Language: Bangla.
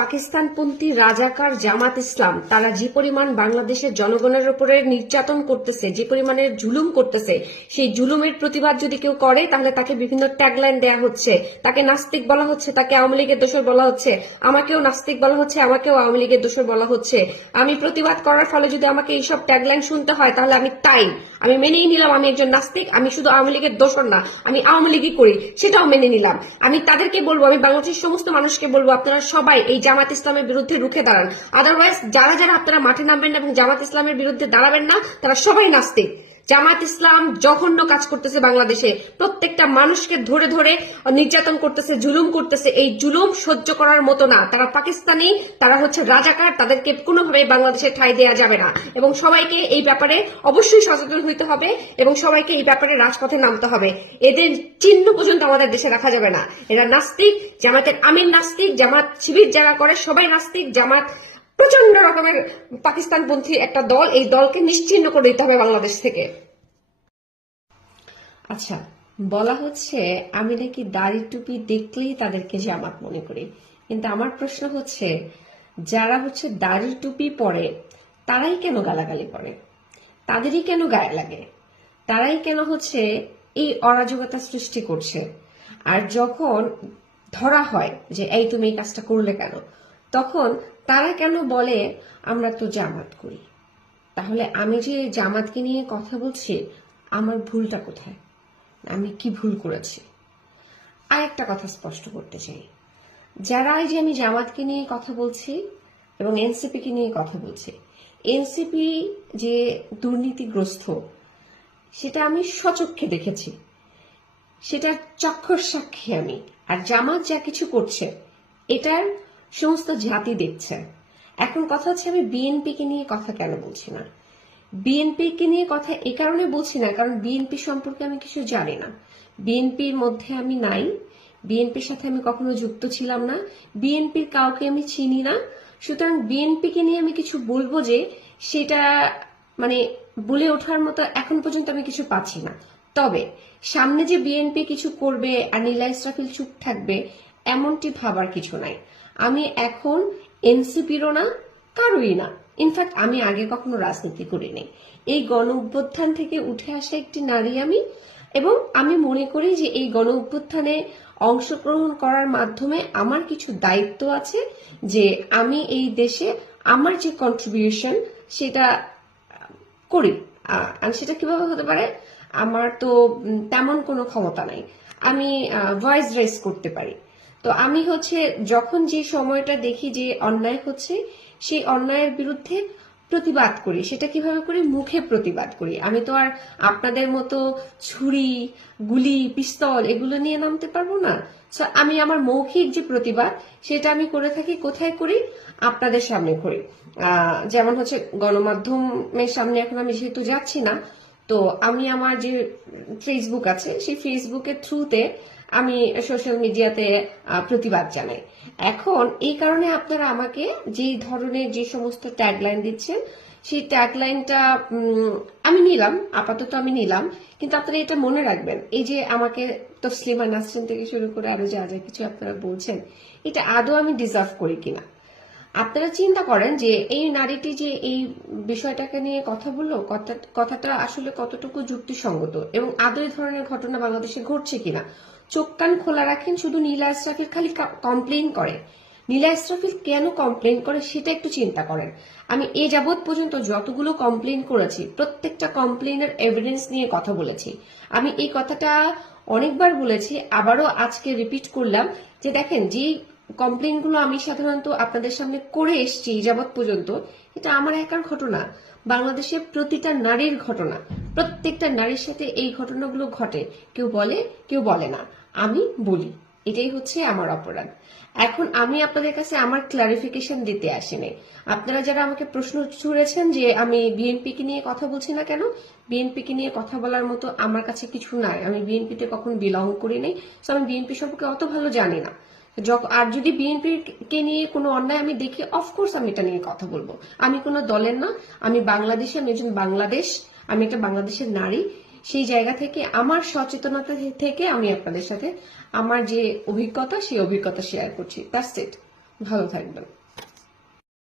পাকিস্তানপন্থী রাজাকার জামাত ইসলাম তারা যে পরিমাণ বাংলাদেশের জনগণের উপরে নির্যাতন করতেছে, যে পরিমাণে জুলুম করতেছে, সেই জুলুমের প্রতিবাদ যদি কেউ করে তাহলে তাকে বিভিন্ন ট্যাগলাইন দেয়া হচ্ছে, তাকে নাস্তিক বলা হচ্ছে, তাকে আওয়ামী লীগের দোসর বলা হচ্ছে, আমাকেও নাস্তিক বলা হচ্ছে, আমাকেও আওয়ামী লীগের দোসর বলা হচ্ছে। আমি প্রতিবাদ করার ফলে যদি আমাকে এইসব ট্যাগলাইন শুনতে হয় তাহলে আমি মেনেই নিলাম আমি একজন নাস্তিক, আমি শুধু আওয়ামী লীগের দোসর না, আমি আওয়ামী লীগই করি, সেটাও মেনে নিলাম। আমি তাদেরকে বলবো, আমি বাংলাদেশের সমস্ত মানুষকে বলবো, আপনারা সবাই এই জামাত ইসলামের বিরুদ্ধে রুখে দাঁড়ান। আদারওয়াইজ যারা যারা আপনারা মাঠে নামবেন না এবং জামাত ইসলামের বিরুদ্ধে দাঁড়াবেন না, তারা সবাই নাস্তিক। জামাত ইসলাম জঘন্য কাজ করতেছে বাংলাদেশে, প্রত্যেকটা মানুষকে ধরে ধরে নির্যাতন করতেছে, জুলুম করতেছে। এই জুলুম সহ্য করার মতো না। তারা পাকিস্তানি, তারা হচ্ছে রাজাকার, তাদেরকে কোনোভাবে বাংলাদেশে ঠাঁই দেওয়া যাবে না এবং সবাইকে এই ব্যাপারে অবশ্যই সচেতন হইতে হবে এবং সবাইকে এই ব্যাপারে রাজপথে নামতে হবে। এদের চিহ্ন পর্যন্ত আমাদের দেশে রাখা যাবে না। এরা নাস্তিক, জামাতের আমির নাস্তিক, জামাত শিবির যারা করে সবাই নাস্তিক, জামাত প্রচন্ড রকমের পাকিস্তানপন্থী একটা দল। এই দলকে নিশ্চিহ্ন করে দিতে হবে বাংলাদেশ থেকে। আচ্ছা, বলা হচ্ছে আমি নাকি দাড়ি টুপি দেখলেই তাদেরকে জামাত মনে করি, কিন্তু আমার প্রশ্ন হচ্ছে যারা হচ্ছে দাড়ি টুপি পরে তারাই কেন গালাগালি করে, তাদেরই কেন গায়ে লাগে, তারাই কেন হচ্ছে এই অরাজকতা সৃষ্টি করছে। আর যখন ধরা হয় যে এই তুমি এই কাজটা করলে কেন, তখন তারা কেন বলে আমরা তো জামাত করি। তাহলে আমি যে জামাতকে নিয়ে কথা বলছি, আমার ভুলটা কোথায়, আমি কি ভুল করেছি? আর একটা কথা স্পষ্ট করতে চাই, যারা এই যে আমি জামাতকে নিয়ে কথা বলছি এবং এনসিপি কে নিয়ে কথা বলছি, এনসিপি যে দুর্নীতিগ্রস্ত সেটা আমি স্বচক্ষে দেখেছি, সেটার চক্ষুর সাক্ষী আমি। আর জামাত যা কিছু করছে এটার সমস্ত জাতি দেখছে। এখন কথা হচ্ছে আমি বিএনপি কে নিয়ে কথা কেন বলছি না। বিএনপি কে নিয়ে কথা এই কারণে বলছি না কারণ বিএনপি সম্পর্কে আমি কিছু জানি না, বিএনপির মধ্যে আমি নাই, বিএনপির সাথে আমি কখনো যুক্ত ছিলাম না, বিএনপির কাউকে আমি চিনি না। সুতরাং বিএনপি কে নিয়ে আমি কিছু বলবো যে সেটা মানে বলে ওঠার মতো এখন পর্যন্ত আমি কিছু পাচ্ছি না। তবে সামনে যে বিএনপি কিছু করবে আর নীলা ইসরাফিল চুপ থাকবে এমনটি ভাবার কিছু নাই। আমি এখন এনসিপিরও না, কারোই না। ইনফ্যাক্ট আমি আগে কখনো রাজনীতি করিনি। এই গণ অভ্যুত্থান থেকে উঠে আসা একটি নারী আমি, এবং আমি মনে করি যে এই গণ অভ্যুত্থানে অংশগ্রহণ করার মাধ্যমে আমার কিছু দায়িত্ব আছে যে আমি এই দেশে আমার যে কন্ট্রিবিউশন সেটা করি। আর সেটা কিভাবে হতে পারে, আমার তো তেমন কোনো ক্ষমতা নাই, আমি ভয়েস রেজ করতে পারি। তো আমি হচ্ছে যখন যে সময়টা দেখি যে অন্যায় হচ্ছে সেই অন্যায়ের বিরুদ্ধে প্রতিবাদ করি। সেটা কিভাবে করি, মুখে প্রতিবাদ করি। আমি তো আর আপনাদের মতো ছুরি, গুলি, পিস্তল এগুলো নিয়ে নামতে পারবো না। সো আমি আমার মৌখিক যে প্রতিবাদ সেটা আমি করে থাকি। কোথায় করি, আপনাদের সামনে করি। যেমন হচ্ছে গণমাধ্যমের সামনে এখন আমি যেহেতু যাচ্ছি না, তো আমি আমার যে ফেসবুক আছে সেই ফেসবুকের থ্রুতে আমি সোশ্যাল মিডিয়াতে প্রতিবাদ জানাই। এখন এই কারণে আপনারা আমাকে যেই ধরনের যে সমস্ত ট্যাগলাইন দিচ্ছেন সেই ট্যাগলাইনটা আমি নিলাম, আপাতত আমি নিলাম, কিন্তু আপনারা এটা মনে রাখবেন, এই যে আমাকে তসলিমা নাসরিন থেকে শুরু করে আরো যা যা কিছু আপনারা বলছেন এটা আদৌ আমি ডিজার্ভ করি কিনা। আপনারা চিন্তা করেন যে এই নারীটি যে এই বিষয়টাকে নিয়ে কথা বললো, কথাটা আসলে কতটুকু যুক্তিসঙ্গত এবং আদৌ এই ধরনের ঘটনা বাংলাদেশে ঘটছে কিনা। চোখ কান খোলা রাখেন। শুধু নীলা ইসরাফিল খালি কমপ্লেইন করে, নীলা ইসরাফিল কেন কমপ্লেইন করে সেটা একটু চিন্তা করেন। আমি এ যাবৎ পর্যন্ত যতগুলো কমপ্লেইন করেছি প্রত্যেকটা কমপ্লেইনের এভিডেন্স নিয়ে কথা বলেছি। আমি এই কথাটা অনেকবার বলেছি, আবারও আজকে রিপিট করলাম যে দেখেন যে কমপ্লেইনগুলো আমি সাধারণত আপনাদের সামনে করে এসছি যাবৎ পর্যন্ত, এটা আমার একার ঘটনা, বাংলাদেশের প্রতিটা নারীর ঘটনা। প্রত্যেকটা নারীর সাথে এই ঘটনাগুলো ঘটে, কেউ বলে কেউ বলে না, আমি বলি, এটাই হচ্ছে আমার অপরাধ। এখন আমি আপনাদের কাছে আমার ক্লারিফিকেশন দিতে আসিনি। আপনারা যারা আমাকে প্রশ্ন ছুড়েছেন যে আমি বিএনপি কে নিয়ে কথা বলছি না কেন, বিএনপি কে নিয়ে কথা বলার মতো আমার কাছে কিছু নাই। আমি বিএনপিতে কখনো বিলং করি নাই, তো আমি বিএনপি সম্পর্কে অত ভালো জানি না। আর যদি বিএনপি কে নিয়ে কোনো অন্যায় আমি দেখি, অফকোর্স আমি এটা নিয়ে কথা বলবো। আমি কোনো দলের না, আমি বাংলাদেশে, আমি একজন বাংলাদেশ, আমি একটা বাংলাদেশের নারী। সেই জায়গা থেকে আমার সচেতনতা থেকে আমি আপনাদের সাথে আমার যে অভিজ্ঞতা সেই অভিজ্ঞতা শেয়ার করছি। That's it. ভালো থাকবেন।